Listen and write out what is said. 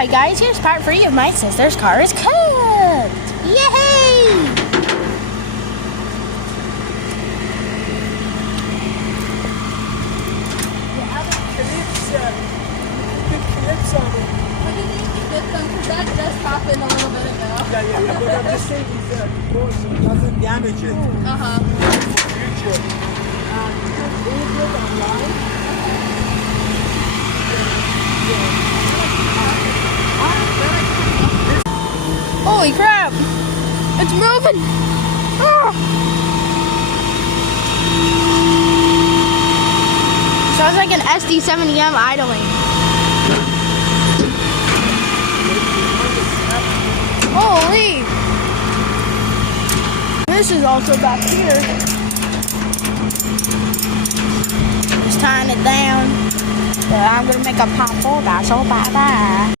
Alright guys, here's part 3 of my sister's car is cooked! Yay! Clips on it. I can easily get them because that just happened a little bit ago. Yeah, but I'm just saying it doesn't damage it. For future. You can order it online. Holy crap! It's moving! Ah! Sounds like an SD70M idling. Holy! This is also back here. Just tying it down. But I'm gonna make a pop for that, so bye bye.